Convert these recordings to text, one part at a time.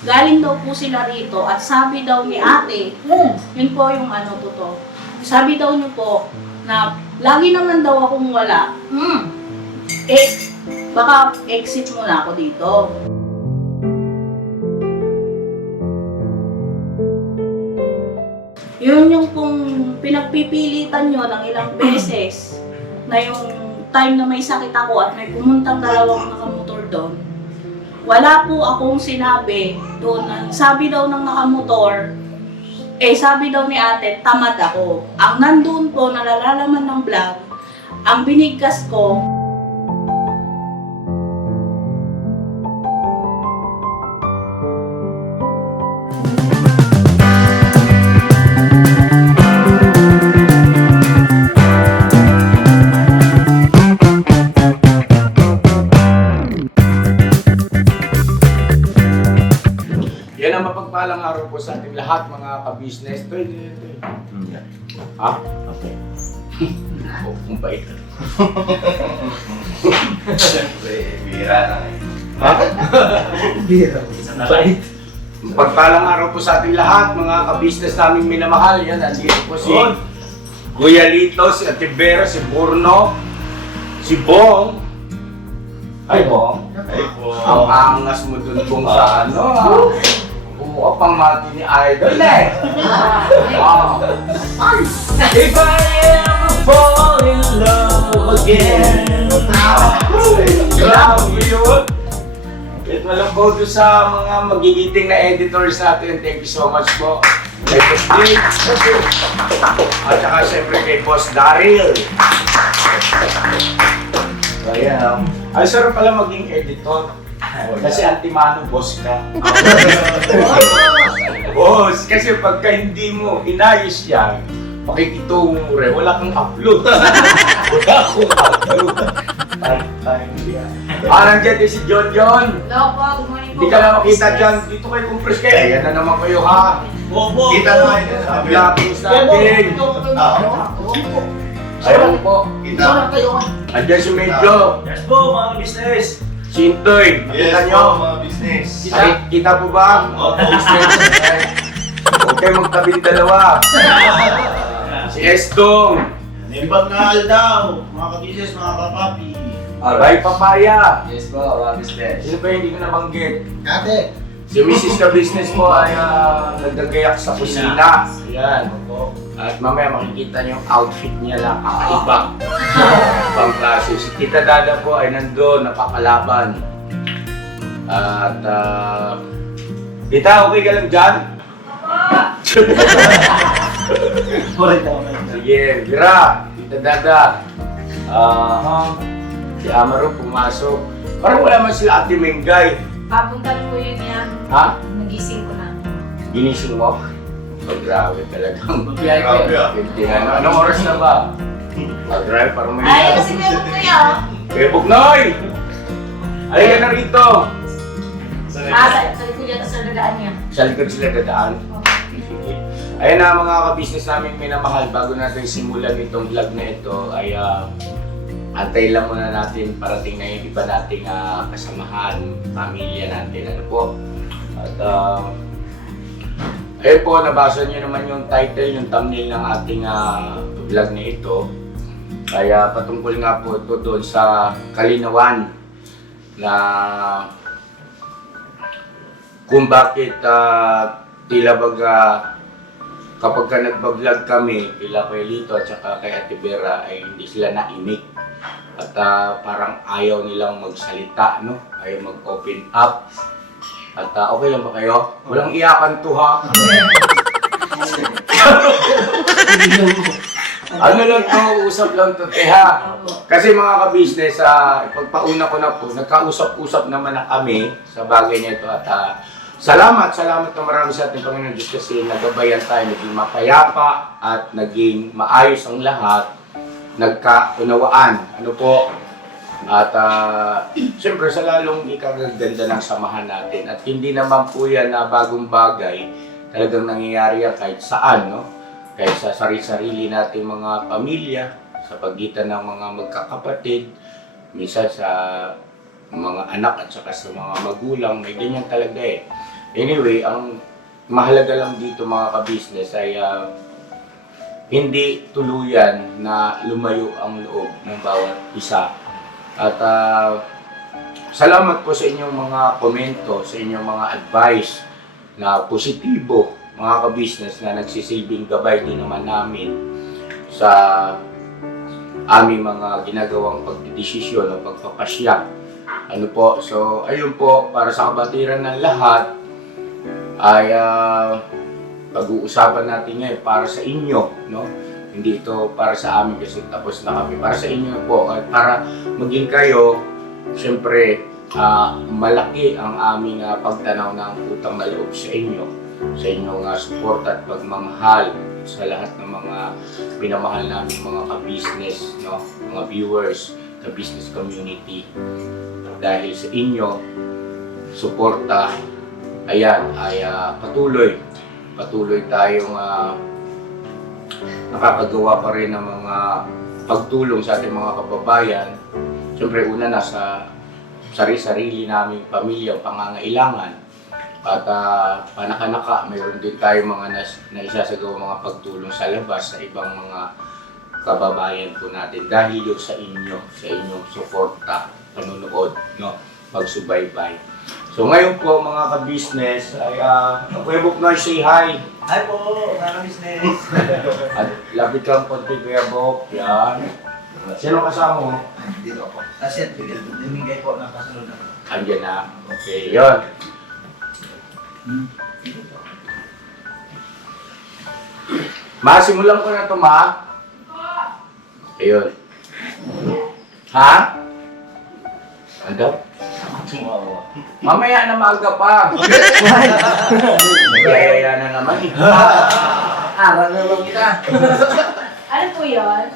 galing daw po sila rito at sabi daw ni ate, yun po yung totoo. Sabi daw niyo po na lagi naman daw akong wala. Baka exit muna ako dito. Yun yung kung pinagpipilitan nyo ng ilang beses na yung time na may sakit ako at may pumuntang dalawang nakamotor doon, wala po akong sinabi doon. Sabi daw ng nakamotor, sabi daw ni ate, tamad ako. Ang nandun po, nalalalaman ng vlog, ang binigkas ko, yan ang mapagpalang araw po sa ating lahat, mga ka-business. Ito. Ha? Okay. Oh, kung bait. Siyempre, bira na kayo. Ha? Bira. Bait. Mapagpalang araw po sa ating lahat, mga ka-business naming minamahal. Yan, nandito po si Kuya Lito, si Ate Vera, si Burno, si Bong. Ay, Bong. Ay po. Ang angas mo dun kung sa ano. Oo, pang mati ni Idol eh. Wow. If I ever fall in love again. Grabe yun. At walang bodo sa mga magigiting na editors natin. Thank you so much po. Kay Boss Jake. At saka siyempre kay Boss Daryl. Ayan. Ay, sarap pala maging editor. Kasi antimano boss ka. Boss, kasi pagka hindi mo inayos yan, makikitungo mo rin, wala kang upload. Wala akong upload. Time yan. Nandiyan din si John John. hello po, good morning po. Hindi ka na makita dyan. Dito kayo compress kayo. Ayan na naman kayo ha. Bobo. Kita na kayo sa vloggings natin. Ayun po. Kita. Andiyan si Medyo. Yes po, mga business. Sintoy. Kita Yes nyo? po, mga business. Ay, kita po ba? Opo. Huwag kayo magtabi dalawa. Si Estong. Nimbag na daw, mga ka-business, mga kapapi. Aray Papaya. Yes po, mga business. Sino pa yung hindi ko nabanggit? Ate. Si Mrs. Ka-Business po ay nagdagayak sa kusina. Ayan. At mamaya makikita niyo yung outfit niya na kakaiba. Pang klase. Si Tita Dada po ay nandun, napakalaban. At Tita, okay ka lang dyan? Sige, Vira, Tita Dada. Si Amaro pumasok. Parang wala man sila Ate Mengay. Papunta po yun yan. Ha? Nagising ko na. Ginising mo? Oh, grabe talagang. Grabe ah. Anong oras na ba? Grabe, parang may... Ay, kasi meron ko yan. Bugnoy! Halika na rito! Sa likod yan, sa dagaan niya. Sa likod sila dadaan. Sige. Ayan na mga ka-business namin minamahal, bago natin simulan itong vlog na ito ay antay lang muna natin parating na yung iba nating kasamahan, pamilya natin. Ano po? At ayun po, nabasa niyo naman yung title, yung thumbnail ng ating vlog na ito. Kaya patungkol nga po ito doon sa kalinawan na kung bakit tila baga kapag ka nagbablog kami kila kay Lito at saka kay Ate Vera ay hindi sila naimik at parang ayaw nilang magsalita, no? Ayaw mag-open up. At okay lang ba kayo? Walang iyakan to ha? Ano lang to, usap lang to, ha? Kasi mga ka-business, ipagpauna ko na po, nagkausap-usap naman na kami sa bagay nito at salamat na marami sa ating Panginoon Diyos kasi nagabayan tayo, naging mapayapa at naging maayos ang lahat, nagkaunawaan. Ano po? At siyempre sa lalong ikagaganda ng samahan natin at hindi naman po yan na bagong bagay, talagang nangyayari yan kahit saan, no? Kahit sa sarili-sarili nating mga pamilya, sa pagitan ng mga magkakapatid, minsan sa mga anak at saka sa mga magulang, may ganyan talaga eh. Anyway, ang mahalaga lang dito mga ka-business ay hindi tuluyan na lumayo ang loob ng bawat isa. At salamat po sa inyong mga komento, sa inyong mga advice na positibo mga ka-business na nagsisilbing gabay din naman namin sa aming mga ginagawang pagdidesisyon o pagpapasya. Ano po, so ayun po, para sa kabatiran ng lahat ay pag-uusapan natin ngayon para sa inyo, no? Hindi ito para sa amin kasi tapos na kami. Para sa inyo po, at para maging kayo, siyempre, malaki ang aming pagtanaw ng utang na loob sa inyo, sa inyong support at pagmamahal sa lahat ng mga pinamahal namin mga ka-business, no? Mga viewers, ka-business community. Dahil sa inyo, suporta, ayan, ay patuloy tayong nakakagawa pa rin ng mga pagtulong sa ating mga kababayan. Siyempre, una na sa sarili naming pamilya, pangangailangan. At panakanaka, mayroon din tayo mga naisasagawa mga pagtulong sa labas sa ibang mga kababayan po natin. Dahil yun sa inyong suporta, panunood, no? Pagsubaybay. So ngayon po mga ka-business ay Kuya Bok Noy, say hi! Hi po, mga business. At lapit lang po kay Kuya Bok, yan. Sino kasama mo? Dito po. Asyat, bigay po ng kasunod na. Andiyan na. Okay, yun. Masimulan ko na ito, ma. Ayun. Ha? Ano? Mamaya na maaga pa. Kaya na naman eh. Aral na lang kita. Ano po yun?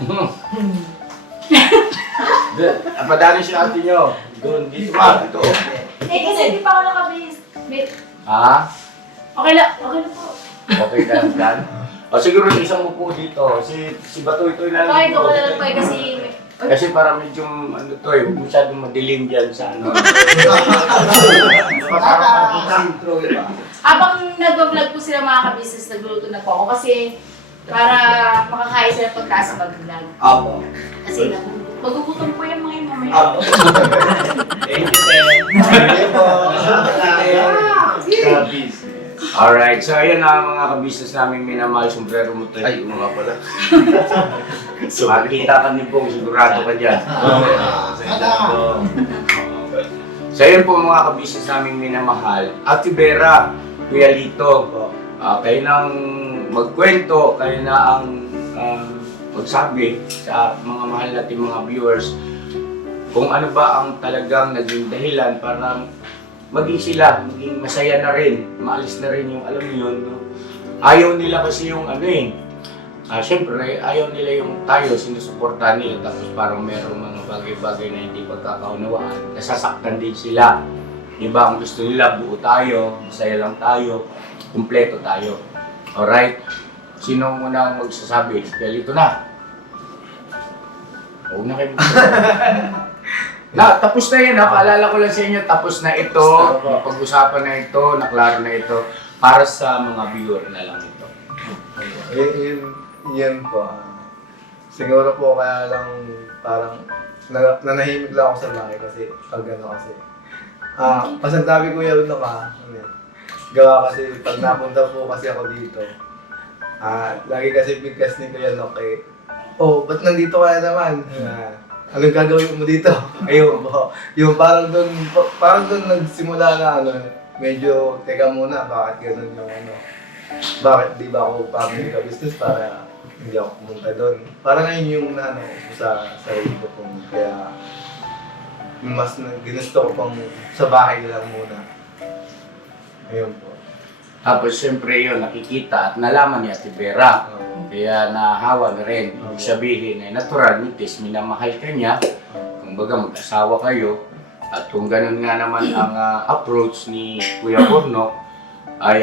Padali siya ate nyo. Doon, dito ma, dito. Eh, kasi hindi pa ako nakabis. Ha? Okay na po. Okay ka lang dyan? O siguro isang upo dito. Si Batoy Toy na lang. Okay, ko na lang po kasi... Kasi para medyo ano to eh, masyadong madilim dyan sa ano. Habang nag-vlog po sila mga ka-business, nagluluto na po ako kasi para makakain sila pagtaas mag-vlog. Apo. Kasi magugutom po yan mga yun mamaya. Apo. Thank you, Thank you po. Alright, so ayan na mga ka-business namin minamahal, sombrero mo tayo. Ay, mga pala. Makikita ka ni Bong, sigurado ka dyan. So ayan po mga ka-business namin minamahal. Ate Vera, Kuya Lito, kayo nang magkwento, kayo na ang magsabi sa mga mahal natin mga viewers kung ano ba ang talagang naging dahilan para maging sila, maging masaya na rin, maalis na rin yung alam niyo yun, no? Ayaw nila kasi yung ano eh, syempre ayaw nila yung tayo, sinusuportahan nila tapos parang merong mga bagay-bagay na hindi pagkakaunawaan, nasasaktan din sila. Diba, ang gusto nila, buo tayo, masaya lang tayo, kumpleto tayo. Alright? Sino muna ang magsasabi? Kaya ito na. Huwag na kayo magsasabi. Tapos na yan ha, paalala ko lang sa inyo, tapos na ito, pag-usapan na ito, naklaro na ito, para sa mga viewer na lang ito. Yan po. Siguro po kaya lang parang nanahimik lang ako sa bahay kasi pag ano kasi. Pasantabi ko yun ka. Gawa kasi pag napunta po kasi ako dito. Lagi kasi bigkas ni Kuya Nok eh. Oh, ba't nandito ka naman? Anong gagawin mo dito? Ayun po. Yung parang doon nagsimula na ano, medyo teka muna, bakit ganun yung ano? Bakit di ba ako family ka business para hindi ako pumunta doon? Parang ayun yung ano sa sarili ko kung kaya mas ginusto ko pang sa bahay lang muna. Ayun po. Tapos siyempre yun, nakikita at nalaman ni Ate Vera. Kaya nahawa na rin. Ibig sabihin ay natural, mitis, minamahal ka niya. Kung baga mag-asawa kayo. At kung ganun nga naman ang approach ni Kuya Borno, ay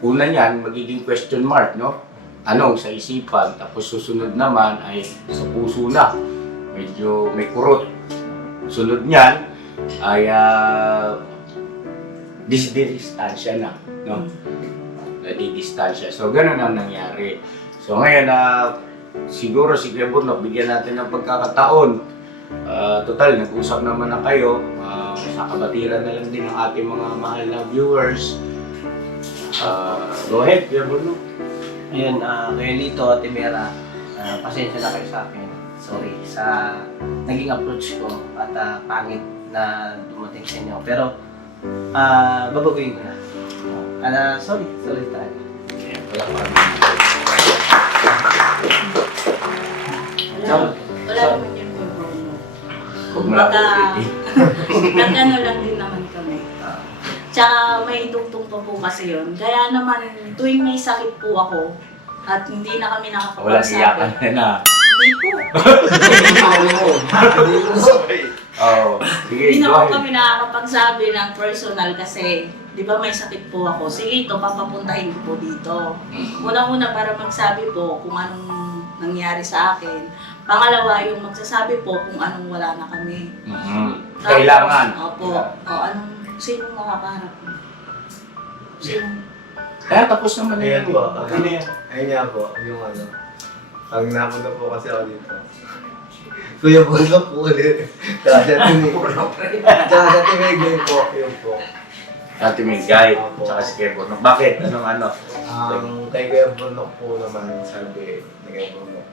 una niyan, magiging question mark, no? Tanong sa isipan, tapos susunod naman ay sa puso na. Medyo may kurot. Sunod niyan, ay distansya na, no? Nadidistansya. So, ganun ang nangyari. So, ngayon, siguro si Kuya Burnok, bigyan natin ng pagkakataon. Total, nag-usap naman na kayo. Sa kabatiran na lang din ng ating mga mahal na viewers. Go ahead, Kuya Burnok. Ayun, Kuya Lito, Ate Vera, pasensya na kayo sa akin. Sorry sa naging approach ko at pangit na dumating sa inyo. Pero, babaguhin ko na. Sorry talaga. Ayan, wala pa. Wala naman yun po, Bruno. Huwag mo lang Nag-ano lang din naman kami. Tsaka may dugtong pa po kasi yun. Kaya naman, tuwing may sakit po ako, at hindi na kami Walang iyakan nakakapagsabi. na. Hindi po. Sige, Hindi na go po ahead. kami nakakapagsabi ng personal kasi, di ba may sakit po ako. Sige, ito, papapuntahin ko po dito. Una-una para magsabi po kung anong nangyari sa akin. Pangalawa, yung magsasabi po kung anong wala na kami. Mhm. Kailangan. Opo. Sinong makakaharap mo? Sinong? Kaya tapos naman na Ayan yan. po. Ano na yan? Ayun nga po, yung pag napunta po kasi ako dito. Kuya Burnok po ulit. Tsaka si Ate Meg. Tsaka si Ate Meg din po. Yun po. Ate Mingay, Opo. tsaka si Kuya Burnok. Bakit? Anong ano? Kay Kuya Burnok po naman sabi ni Kuya Burnok.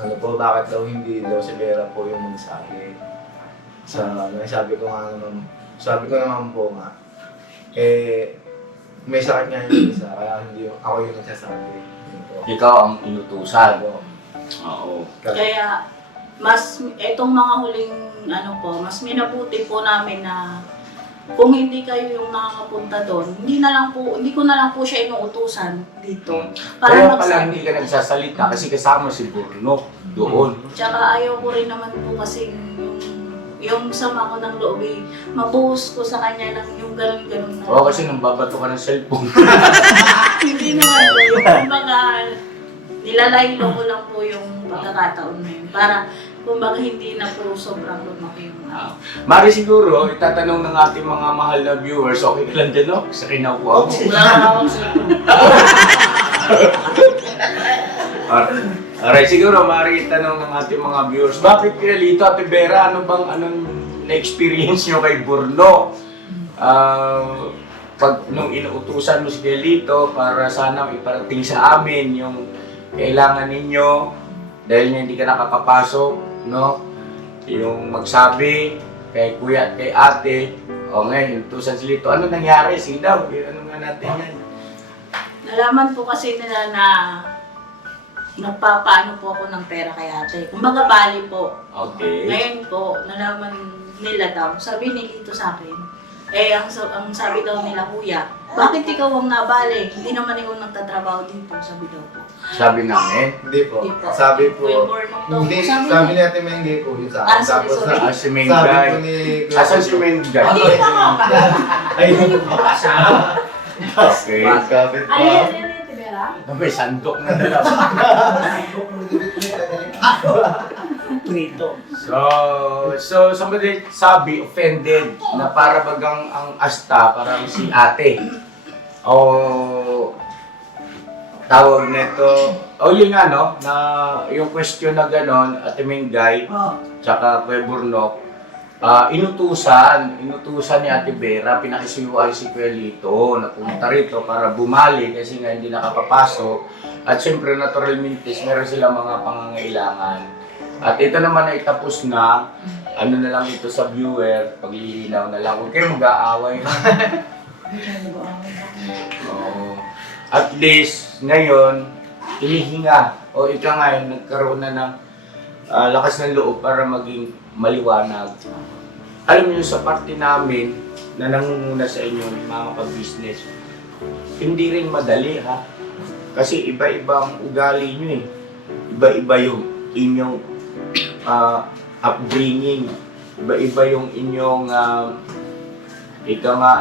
Ano po, bakit daw hindi daw si Vera po yung magsabi? Sabi ko naman po nga, may sakit nga yung isa, kaya hindi ako yung nagsasabi. Yun po. Ikaw ang inutusan. Ako. Oo. Kaya, etong mga huling, mas minabuti po namin na kung hindi kayo yung nakakapunta doon, hindi ko na lang po siya inuutusan dito. Kaya Para pala hindi magsabi. ka nagsasalita kasi kasama si Burnok doon. Tsaka ayaw ko rin naman po kasi yung sama ko ng loob mabuhos ko sa kanya ng yung ganun-ganun na. Oo, kasi nang babato ka ng cellphone. Hindi naman po yung kumbaga nilalaylo ko lang po yung pagkakataon na yun. Para kumbaga hindi na po sobrang lumaki yung Mari siguro, itatanong ng ating mga mahal na viewers, okay ka lang dyan, no? Sa kinaupo ako. Wala na akong cellphone. Alright, siguro mari itanong ng ating mga viewers, bakit kaya Lito, Ate Vera, anong na-experience nyo kay Burno? Nung inuutusan mo si Lito para sana iparating sa amin yung kailangan ninyo dahil nga hindi ka nakakapasok, no? Yung magsabi kay kuya at kay ate, ngayon, inutusan si Lito, ano nangyari? Sige daw, ano nga natin yan? Nalaman po kasi nila na nagpapaano po ako ng pera kay ate. Kumbaga bali po. Okay. Ngayon po, nalaman nila daw, sabi ni Lito sa akin, ang sabi daw nila, kuya, bakit ikaw ang nabali? Hindi naman ikaw nagtatrabaho dito, sabi daw po. Sabi namin, Hindi po. Hindi po. Sabi po, Kuya Burnok daw po, hindi, sabi sabi niya. ni Ate Mengge po yun sa akin. Sorry, Tapos sorry. si sabi Mengay. po ni Asan si Mengay? Hindi na ako. Ayun po. Okay. Magkapit po. Ayun, Tibera? May sandok na dala. So somebody offended na para bagang ang asta, parang si ate. O tawag nito, yun nga no, na yung question na ganon, Ate Mengay, tsaka Kuya Burnok, inutusan ni Ate Vera, pinakisiway si Kuya Lito, napunta rito para bumali kasi nga hindi nakapapasok. At syempre, naturalmente, meron sila mga pangangailangan. At ito naman ay tapos na, ano na lang ito sa viewer, paglilinaw na lang. Huwag kayo mag-aaway na. Oo. At least, ngayon, hinihinga. O ika nga, nagkaroon na ng lakas ng loob para maging maliwanag. Alam niyo sa parte namin na nangunguna sa inyo mga kapag-business, hindi rin madali ha. Kasi iba-ibang ugali nyo eh. Iba-iba yung inyong upbringing. Iba-iba yung inyong ika nga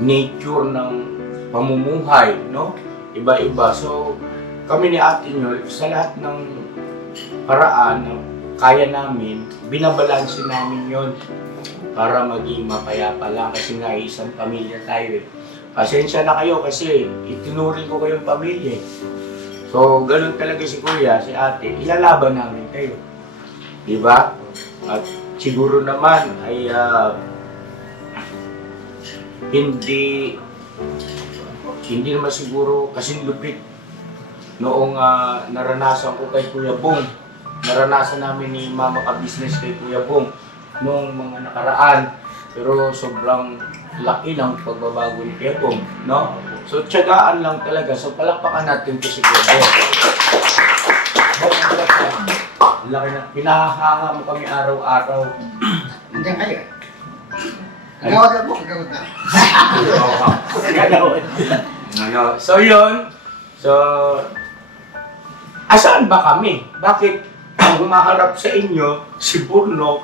nature ng pamumuhay, no? Iba-iba. So, kami ni ate nyo, sa lahat ng paraan, kaya namin, binabalansin namin yon para maging mapayapa lang kasi nga isang pamilya tayo eh. Pasensya na kayo kasi itinuring ko kayong pamilya eh. So, ganun talaga si kuya, si ate, ilalaban namin kayo. Diba? At siguro naman ay hindi naman siguro kasing lupit noong naranasan ko kay Kuya Bong. Naranasan namin ni Mama Ka-Business kay Kuya Bong noong mga nakaraan. Pero sobrang laki ng pagbabago ni Kuya Bong, no? So, tiyagaan lang talaga. So, palakpakan natin ito si Kuya Bong. Laki na. Pinahahanga mo kami araw-araw. Nandiyan kayo. Gawad na po, gawad na. Ano, so yun. So, asaan ba kami? Bakit ang humaharap sa inyo si Burnok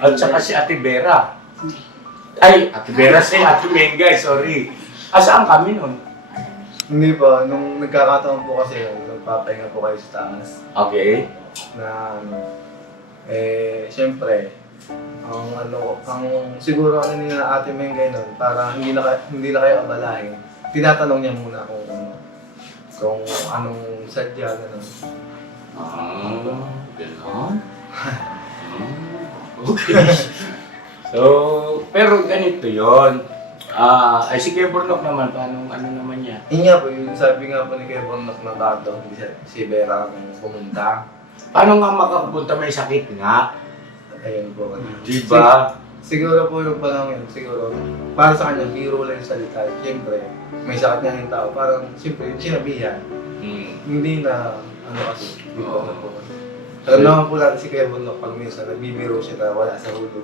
at saka si Ate Vera? Ay, Ate Vera si Ate Mengay, sorry. Asaan kami nun? Hindi pa, nung nagkakataon po kasi yun, nagpapahinga po kayo sa taas. Okay. Na siyempre, siguro nila Ate Mengay nun, para hindi na kayo abalahin. Tinatanong niya muna kung anong sadya na nun. Ganon. Okay. So, pero ganito yon. Ay si Kuya Burnok naman, paano ano naman niya? Yun nga po, yung sabi nga po ni Kuya Burnok na dato, hindi si Vera kung pumunta. Paano nga makapunta, may sakit nga? Ayun po. Diba? Siguro po yung panahon yun, siguro, para sa kanya, biro lang yung salita. Siyempre, may sakit nga yung tao, parang siyempre, sinabihan. Hindi na, kasi, hindi po na po. Alam naman po natin si Kuya Burnok, pag minsan nagbibiro siya na wala sa hulog.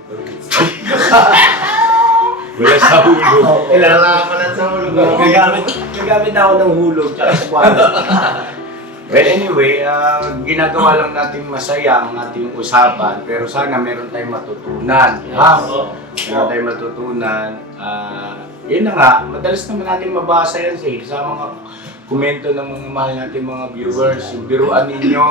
Wala sa hulog. Kailangan pa lang sa hulog. Gagamit ako ng hulog tsaka squad. Well, anyway, ginagawa lang natin masaya ang ating usapan, pero sana meron tayong matutunan. Meron tayong matutunan. Yun na nga, madalas naman natin mabasa yan sa mga komento ng mga mahal natin mga viewers. Yung biruan ninyo,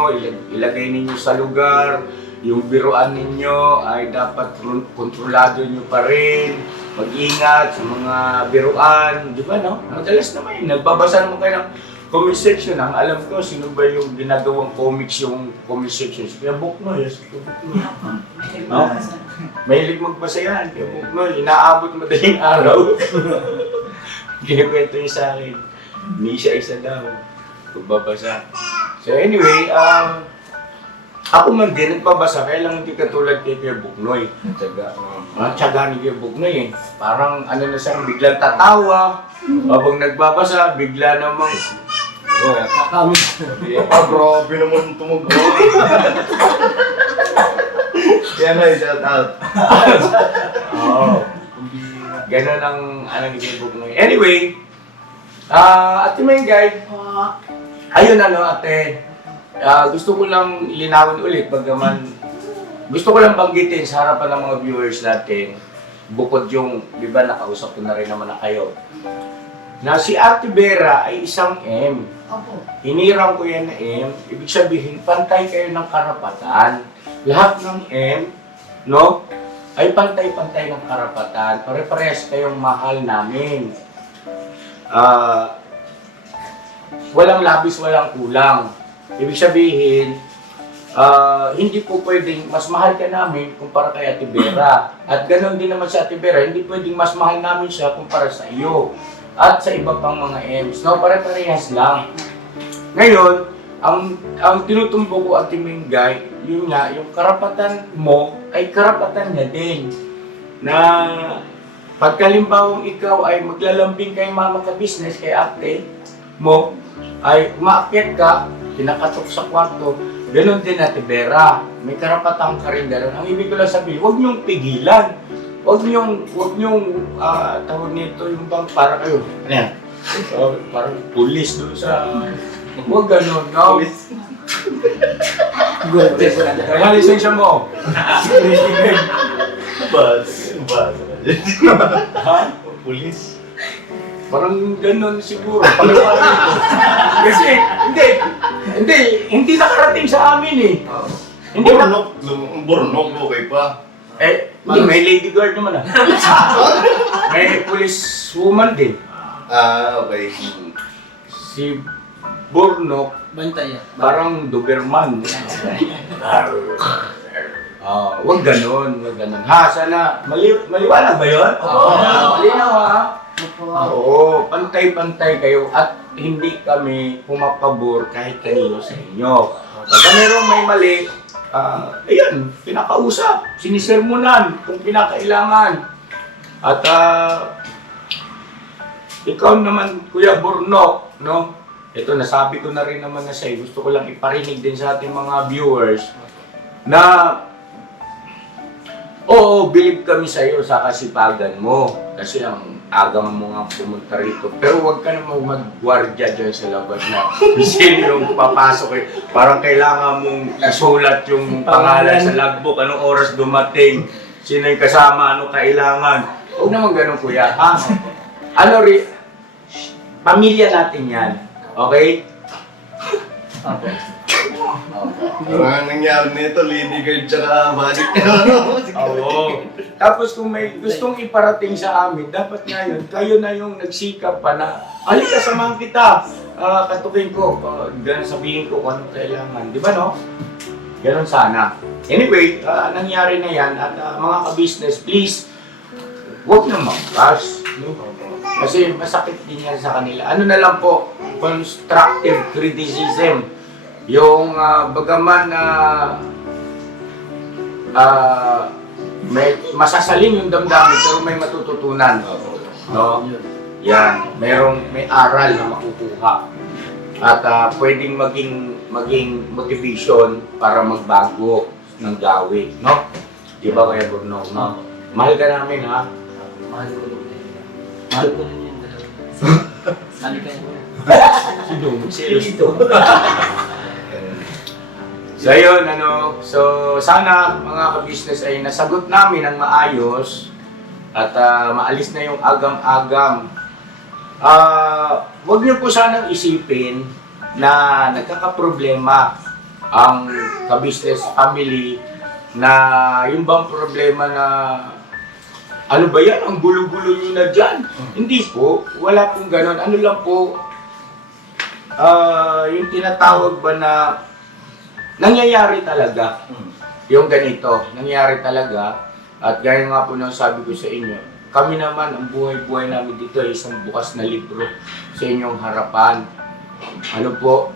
ilagay ninyo sa lugar. Yung biruan ninyo ay dapat kontrolado nyo pa rin. Mag-ingat sa mga biruan. Di ba, no? Madalas naman yun. Nagbabasa naman kayo ng comment section. Ang alam ko, sino ba yung ginagawang comics yung comment section? Kaya Buknoy. No? Mahilig magbasa yan. Kaya Buknoy, inaabot madaling araw. Kinikwento niya sa akin. Ni isa-isa daw. Pagbabasa. So anyway, ako man din nagpabasa, kaya lang hindi katulad kay Kuya Buknoy. Tiyaga ni Kuya Buknoy eh. Parang ano na siya, biglang tatawa. Habang nagbabasa, bigla namang Kakamit. Grabe naman tumugod. Kaya na i-shout out. Ganon ang ano ni Kuya Buknoy. Anyway, Ate Mengay, ayun ate. Gusto ko lang ilinawin ulit, bagaman gusto ko lang banggitin sa harapan ng mga viewers natin, bukod yung, di ba, nakausap ko na rin naman na kayo, na si Ate Vera ay isang M. Hinirang ko yan na M, ibig sabihin, pantay kayo ng karapatan. Lahat ng M, no, ay pantay-pantay ng karapatan. Pare-parehas kayong mahal namin. Walang labis, walang kulang. Ibig sabihin, hindi po pwedeng mas mahal ka namin kumpara kay Ate Vera. At ganoon din naman sa Ate Vera, hindi pwedeng mas mahal namin siya kumpara sa iyo. At sa iba pang mga M's. No, pare-parehas lang. Ngayon, ang tinutumbo ko Ate Mengay, yun nga, yung karapatan mo ay karapatan niya din. Na pagkalimbawang ikaw ay maglalambing kay Mama Ka-Business, kay ate mo, ay umaakyat ka, kinakatok sa kwarto, ganoon din Ate Vera. May karapatan ka rin ganoon. Ang ibig ko lang sabihin, huwag niyong pigilan. Huwag niyong tawag nito yung bang para kayo. Ano yan? Parang pulis doon sa... Huwag ganoon, no? Kaya lisensya mo. Ha? Pulis? Parang gano'n siguro. Paliwanag ko. Kasi, hindi nakarating sa amin eh. Hindi na. Burnok, okay pa. Hindi, may lady guard naman ah. May police woman din. Okay. Si Burnok, Bantay yan. parang Doberman. Wag ganon, wag ganon. Ha, sana, maliwanag ba yun? Oo. Malinaw ha? Oo, pantay-pantay kayo at hindi kami pumapabor kahit kanino sa inyo. Pagka merong may mali, ayan, pinakausap, sinisermonan kung pinakailangan. At ikaw naman, Kuya Burnok, no? Ito, nasabi ko na rin naman na sa'yo, gusto ko lang iparinig din sa ating mga viewers na oo, believe kami sa'yo sa kasipagan mo. Kasi ang agam mo nga pumunta rito. Pero huwag ka namang mag-guardia dyan sa labas na sino yung papasok eh. Parang kailangan mong isulat yung pangalan sa logbook, anong oras dumating, sino yung kasama, anong kailangan. Huwag naman ganun, kuya. Ha? Ano rin, pamilya natin yan. Okay? Parang nangyari nito, lady guard tsaka balik. Oo. Tapos kung may gustong iparating sa amin, dapat ngayon, kayo na yung nagsikap pa na, halika, samahan kita. Katukin ko, ganun sabihin ko kung anong kailangan. Di ba, no? Ganun sana. Anyway, nangyari na yan at mga ka-business, please, huwag na mag-rush. No? Kasi masakit din yan sa kanila. Ano na lang po, constructive criticism. Yung bagaman na may masasaling yung damdamin pero may matututunan. No? Yan, may aral na makukuha. At pwedeng maging motivation para magbago ng gawin, no? Di ba Kuya Bruno, no? Mahal ka namin, ha? Mahal ko rin. Mahal ko rin yung dalawa. Mahal ka yun. Sino? Serious ito. So yun, so sana mga ka-business ay nasagot namin ng maayos at maalis na yung agam-agam. Huwag niyo po sanang isipin na nagkakaproblema ang ka-business family na yung bang problema na ano ba yan, ang gulo-gulo nyo na dyan. Hindi po, wala pong ganon. Ano lang po, yung tinatawag ba na nangyayari talaga. Yung ganito, nangyayari talaga. At gaya nga po nang sabi ko sa inyo, kami naman, ang buhay-buhay namin dito ay isang bukas na libro sa inyong harapan. Ano po?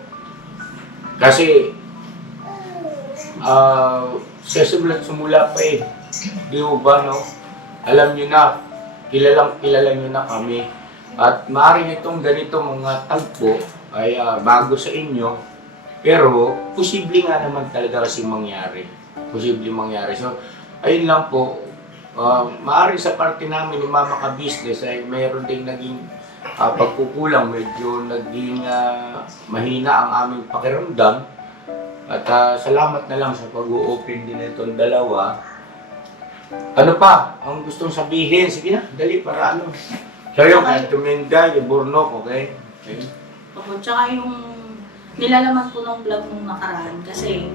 Kasi, simula pa eh. Di ba, no? Alam nyo na, kilala nyo na kami. At maaaring itong ganito mga tagpo ay bago sa inyo. Pero, posible nga naman talaga kasi mangyari. Posible mangyari. So, ayun lang po. Maaaring sa parte namin ni Mama Ka Business ay mayroon ding naging pagkukulang. Medyo naging mahina ang aming pakiramdam. At salamat na lang sa pag-o-open din itong dalawa. Ano pa? Ang gustong sabihin? Sige na, dali para ano. So yung Tuminda, yung Burnok, okay? Opo, tsaka yung nilalaman po ng vlog nung nakaraan kasi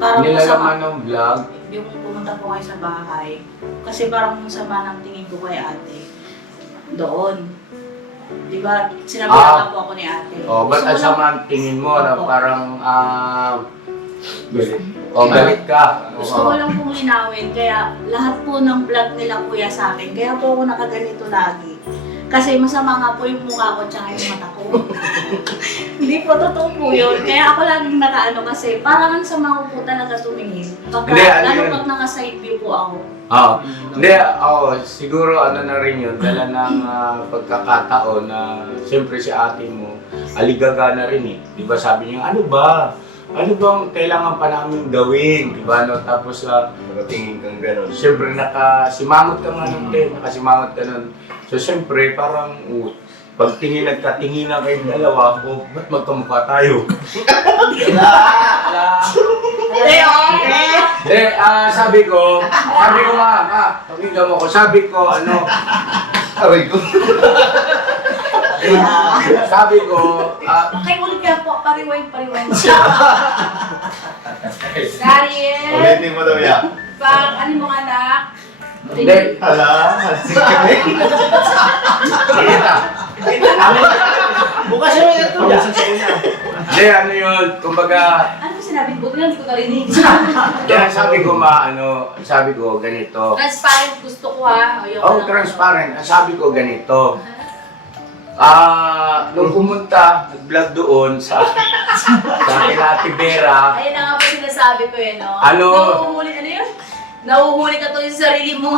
parang Nilalaman ng vlog. yung pumunta po kayo sa bahay kasi parang masama ng tingin ko kay ate doon. Di ba? Sinabi na po ako ni ate. Ba't ang sama ang tingin mo na Opo. parang galit ka? Gusto ko lang pong linawin, kaya lahat po ng vlog nila kuya sa akin, kaya po ako nakaganito lagi. Kasi masama nga po yung mukha ko tsaka yung mata ko. Hindi po totoo po yun. Kaya ako laging nakaano kasi parang ang sama ko po talaga tumingin. Pagka, Hindi, ano lalo yun? pag naka-side view po ako. Hindi, siguro ano na rin yun, dala ng pagkakataon na siyempre si ate mo, aligaga na rin eh. Di ba sabi niya, ano ba? Ano bang kailangan pa namin gawin? Di ba no? Tapos Nakatingin kang gano'n. siyempre nakasimangot ka nga nun din, nakasimangot ka nun. So siyempre parang pagtingin nagkatingin na kayong dalawa, ba't magkamukha tayo? Sabi ko pakinggan mo ko, sabi ko, Aray ko. Sabi ko, Pakiulit ka po, pariwind siya. Dariel, Ulitin mo daw yan. ano mong anak? hindi, Hala, hansik kami. sige na. Bukas yung ito niya. Hindi, ano yun, kumbaga, Ano sinabi? Buti lang, hindi ko narinig. kaya sabi ko ganito. Transparent gusto ko ha. Ayoko Oh, lang. transparent. Ang sabi ko ganito. Nung pumunta, nag-vlog doon sa Ate Vera. Ayun na nga po sinasabi ko yun, no? Ano? Ano yun? Nahuhuli ka to sa sarili mo.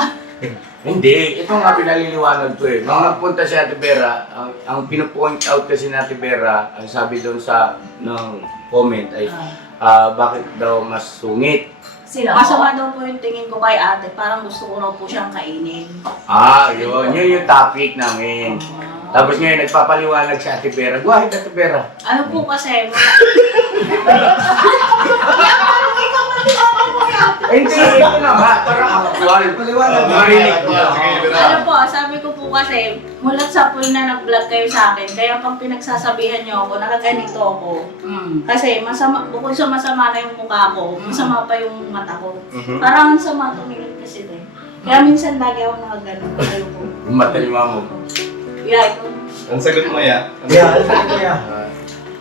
Hindi, ito nga pinaliliwanag ko eh. Nung nagpunta si Ate Vera, ang pinapoint out kasi ni Ate Vera, ang sabi doon sa ng comment ay bakit daw mas sungit. Sino? Masama daw po yung tingin ko kay ate, parang gusto ko raw po siyang kainin. Yun yung topic namin. Tapos ngayon, nagpapaliwanag si Ate Vera. Guwahit Ate Vera. Ano po kasi, Hindi, ito na nga. Parang actual. Paliwanag. Marinig ko. ano po, sabi ko po kasi, mulat sa pool na nag-vlog kayo sa akin, kaya pang pinagsasabihan niyo ako, nakaganito ako. Kasi masama, bukod sa masama na yung mukha ko, masama pa yung mata ko. Parang ang sama tumingin kasi din. Kaya minsan lagi ako nakagano, ayoko. Matalima mo. Yeah, ito. Ang sagot mo yan. Yeah, sabi ko yan.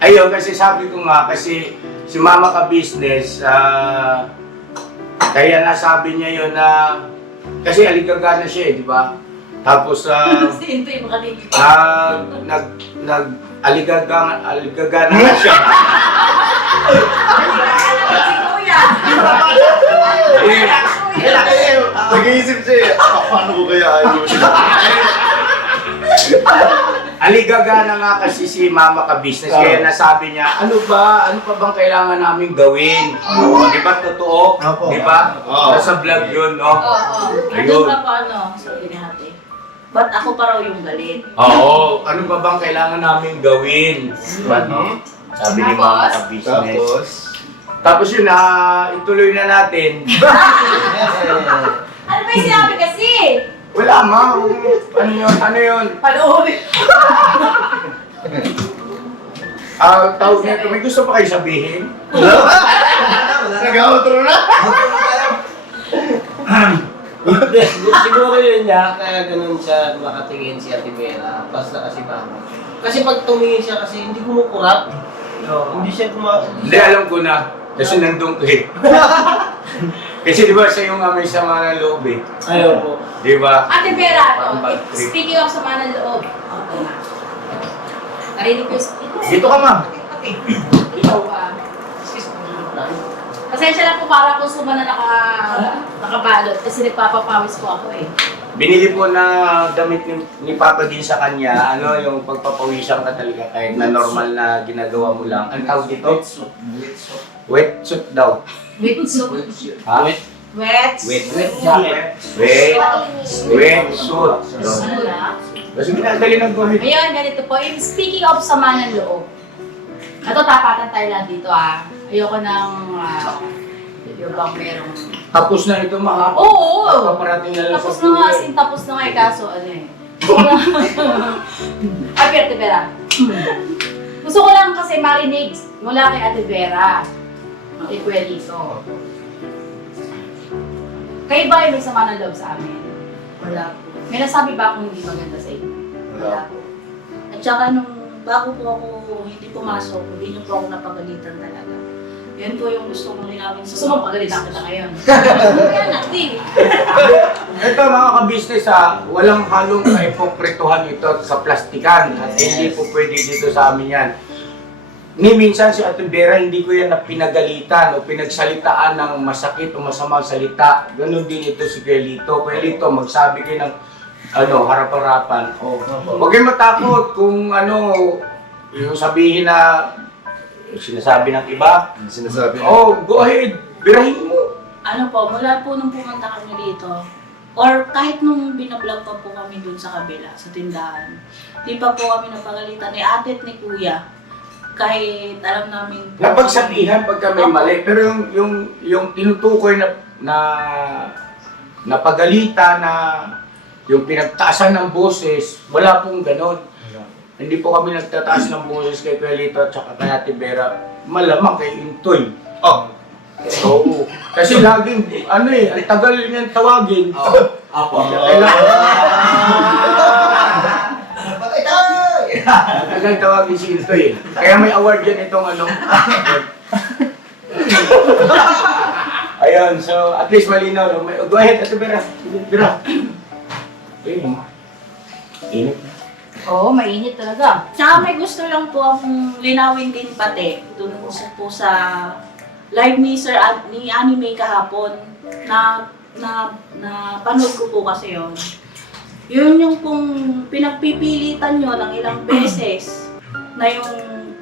Ayun, kasi sabi ko nga, kasi si Mama Ka Business, kaya nasabi niya yun na, kasi aligagana siya di ba? Tapos, Sinto yung makaligid. aligagana na siya. Si Kuya! Nag-iisip siya eh. Paano ko kaya ayun? Aligagana nga kasi si Mama Ka Business, kaya nasabi niya, ano pa bang kailangan namin gawin? Di ba totoo? Opo. Di ba? Oo. Nasa vlog yun, no? Oo. Andun pa po ano, sabi ni ate. Ba't ako pa raw yung galit? Oo, ano pa bang kailangan namin gawin? Diba, no? Sabi ni Mama Ka Business. Tapos, Tapos yun, ituloy na natin. Ano ba yung sinabi kasi? Wala, ma. Ano yun? Panoorin. Tawag nito, may gusto pa kayo sabihin? nag-outro na. Siguro yun niya, kaya ganun siya makatingin si Ate Vera, basta kasi mama. Kasi pag tumingin siya kasi hindi kumukurap. Hindi siya Hindi, alam ko na. Kasi nandun ko eh. Kasi di ba siya yung may sama ng loob eh. Ayaw po. Di ba? Ate Vera, Parang bad trip. speaking of sama ng loob. Okay na. Narinig ko yung Dito ka, ma. ikaw pa. Pasensya na po para kung suma na nakabalot kasi nagpapapawis po ako eh. Binili po na damit ni Papa din sa kanya, yung pagpapawisan ka talaga kahit na normal na ginagawa mo lang. Ang tawag dito? Wetsuit daw. Wetsuit. Ha? Wetsuit. Wetsuit. Ano na? Kasi ginadali ng buhay. Ayun, ganito po. Speaking of sama ng loob. Ito, tapatan tayo lang dito Ayoko nang, yung bang merong... Tapos na ito, ma. Oo! Paparating na lang Tapos sa na nga, buhay. tapos na nga kaso ano eh. Ay, Ate Vera. Gusto ko lang kasi marinig mula kay Ate Vera. Kay Kuya Lito. Kayo ba yung may sama ng loob sa amin? Wala po. May nasabi ba akong hindi maganda sa inyo? Wala po. At saka nung bago po ako hindi pumasok, hindi niyo po ako napagalitan talaga. Yan po yung gusto kong linawin sa Gusto mo pagalitan kita ngayon? Kaya natin. Ito mga ka-business walang halong kaipokrituhan ito sa plastikan at hindi po pwede dito sa amin yan. Ni minsan si Ate Vera, hindi ko yan na pinagalitan o pinagsalitaan ng masakit o masamang salita. Ganon din ito si Kuya Lito. Kuya Lito, magsabi kayo ng harap-harapan. Huwag kayong matakot kung yung sabihin na yung sinasabi ng iba. Sinasabi Go ahead, birahin mo. Ano po, mula po nung pumunta kami dito, or kahit nung binablog pa po kami dun sa kabila, sa tindahan, di pa po kami napagalitan ni ate at ni kuya. Kahit alam namin po Napagsabihan pagka may mali, pero yung tinutukoy na pagalitan na yung pinagtaasan ng boses, wala pong ganon. hindi po kami nagtataas ng boses kay Kuya Lito at saka kay Ate Vera, malamang kay Intoy. Oh. Oo. Kasi laging, ang tagal niyan tawagin. Apo. Kailangan. Tagal tawagin si Intoy. Kaya may award yan itong Ayun, so at least malinaw. Go ahead, Ate Vera. Vera. Init. Oo, mainit talaga. Tsaka may gusto lang po akong linawin din pati dun po sa live ni ni Anime kahapon na panood ko po kasi yon. Yun yung kung pinagpipilitan nyo ng ilang beses na yung